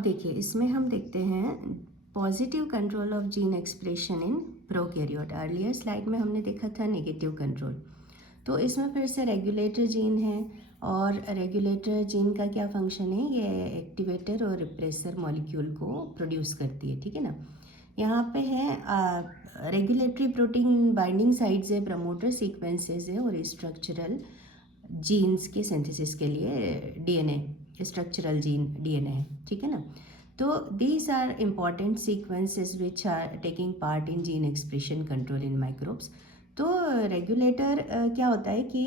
देखिए इसमें हम देखते हैं positive control of gene expression in prokaryote. Earlier slide में हमने देखा था नेगेटिव कंट्रोल, तो इसमें फिर से रेगुलेटर जीन है और रेगुलेटर जीन का क्या फंक्शन है, ये एक्टिवेटर और रिप्रेसर मॉलिक्यूल को प्रोड्यूस करती है, ठीक है ना। यहाँ पे है रेगुलेटरी प्रोटीन बाइंडिंग साइट्स है, प्रमोटर सीक्वेंसेस है और स्ट्रक्चरल जीन्स के सिंथेसिस के लिए डीएनए स्ट्रक्चरल जीन डीएनए है, ठीक है ना। तो these are important sequences which are taking part in gene expression control in microbes. तो रेगुलेटर क्या होता है कि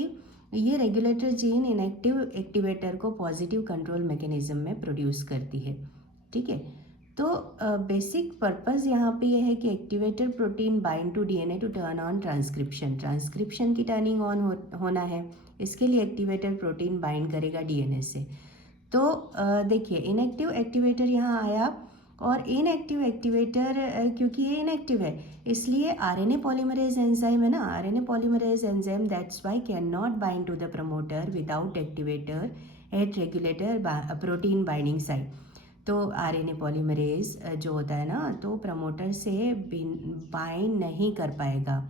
ये रेगुलेटर जीन इनएक्टिव एक्टिवेटर को पॉजिटिव कंट्रोल मैकेनिज्म में प्रोड्यूस करती है, ठीक है। तो बेसिक पर्पस यहाँ पे ये है कि activator protein bind to DNA to turn on transcription की टर्निंग ऑन होना है, इसके लिए एक्टिवेटर प्रोटीन बाइंड करेगा डीएनए से। तो देखिए इनएक्टिव एक्टिवेटर यहाँ आया और इनएक्टिव एक्टिवेटर क्योंकि ये इनएक्टिव है इसलिए आरएनए पॉलीमरेज एंजाइम है ना, RNA polymerase enzyme that's why can not bind to the promoter without activator at regulator protein binding site. तो आरएनए पॉलीमरेज जो होता है ना, तो प्रमोटर से बाइंड नहीं कर पाएगा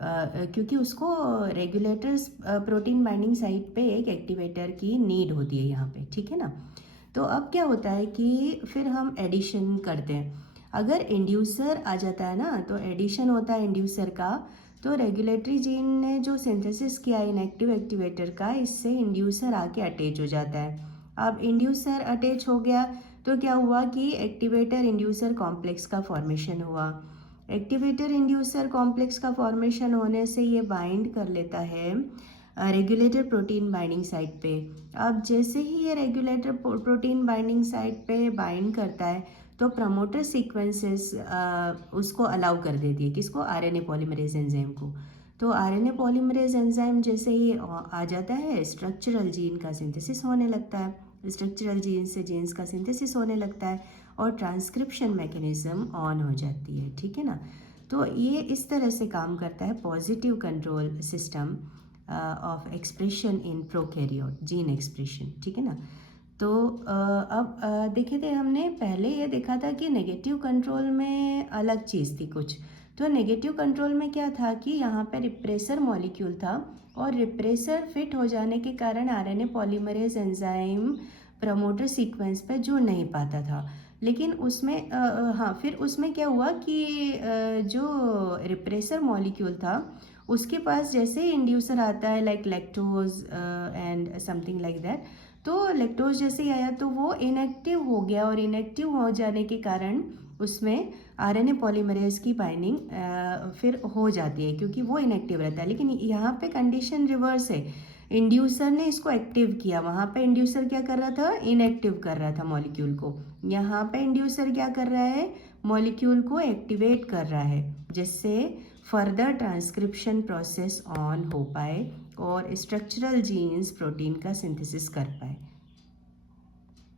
क्योंकि उसको रेगुलेटर्स प्रोटीन बाइंडिंग साइट पे एक एक्टिवेटर की नीड होती है यहाँ पे, ठीक है ना। तो अब क्या होता है कि फिर हम एडिशन करते हैं। अगर इंड्यूसर आ जाता है ना, तो एडिशन होता है इंड्यूसर का, तो रेगुलेटरी जीन ने जो सिंथेसिस किया इनएक्टिव एक्टिवेटर का, इससे इंड्यूसर आके अटैच हो जाता है। अब इंड्यूसर अटैच हो गया तो क्या हुआ कि एक्टिवेटर इंड्यूसर कॉम्प्लेक्स का फॉर्मेशन हुआ। एक्टिवेटर इंड्यूसर कॉम्प्लेक्स का फॉर्मेशन होने से ये बाइंड कर लेता है रेगुलेटर प्रोटीन बाइंडिंग साइट पे। अब जैसे ही ये रेगुलेटर प्रोटीन बाइंडिंग साइट पे बाइंड करता है तो प्रमोटर सीक्वेंसेस उसको अलाउ कर देती है, किसको, आरएनए पॉलीमरेज एंजाइम को। तो आरएनए पॉलीमरेज एंजाइम जैसे ही आ जाता है स्ट्रक्चरल जीन का सिंथेसिस होने लगता है, स्ट्रक्चरल जीन से जीन्स का सिंथेसिस होने लगता है और ट्रांसक्रिप्शन मैकेनिज्म ऑन हो जाती है, ठीक है ना। तो ये इस तरह से काम करता है positive control system of expression in prokaryote gene expression, ठीक है ना। तो अब देखे थे हमने पहले ये देखा था कि नेगेटिव कंट्रोल में अलग चीज़ थी कुछ। तो नेगेटिव कंट्रोल में क्या था कि यहाँ पे रिप्रेसर मॉलिक्यूल था और रिप्रेसर फिट हो जाने के कारण RNA polymerase enzyme promoter sequence पे जुड़ नहीं पाता था। लेकिन उसमें हाँ, फिर उसमें क्या हुआ कि जो रिप्रेसर मॉलिक्यूल था उसके पास जैसे ही इंड्यूसर आता है like lactose and something like that, तो लैक्टोज जैसे ही आया तो वो इनएक्टिव हो गया और इनएक्टिव हो जाने के कारण उसमें आरएनए पॉलीमरेज की बाइंडिंग फिर हो जाती है क्योंकि वो इनएक्टिव रहता है। लेकिन यहाँ पे कंडीशन रिवर्स है, इंड्यूसर ने इसको एक्टिव किया, वहाँ पे इंड्यूसर क्या कर रहा था, इनएक्टिव कर रहा था मॉलिक्यूल को। यहाँ पे इंड्यूसर क्या कर रहा है, मॉलिक्यूल को एक्टिवेट कर रहा है जिससे फर्दर ट्रांसक्रिप्शन प्रोसेस ऑन हो पाए और स्ट्रक्चरल जीन्स प्रोटीन का सिंथेसिस कर पाए।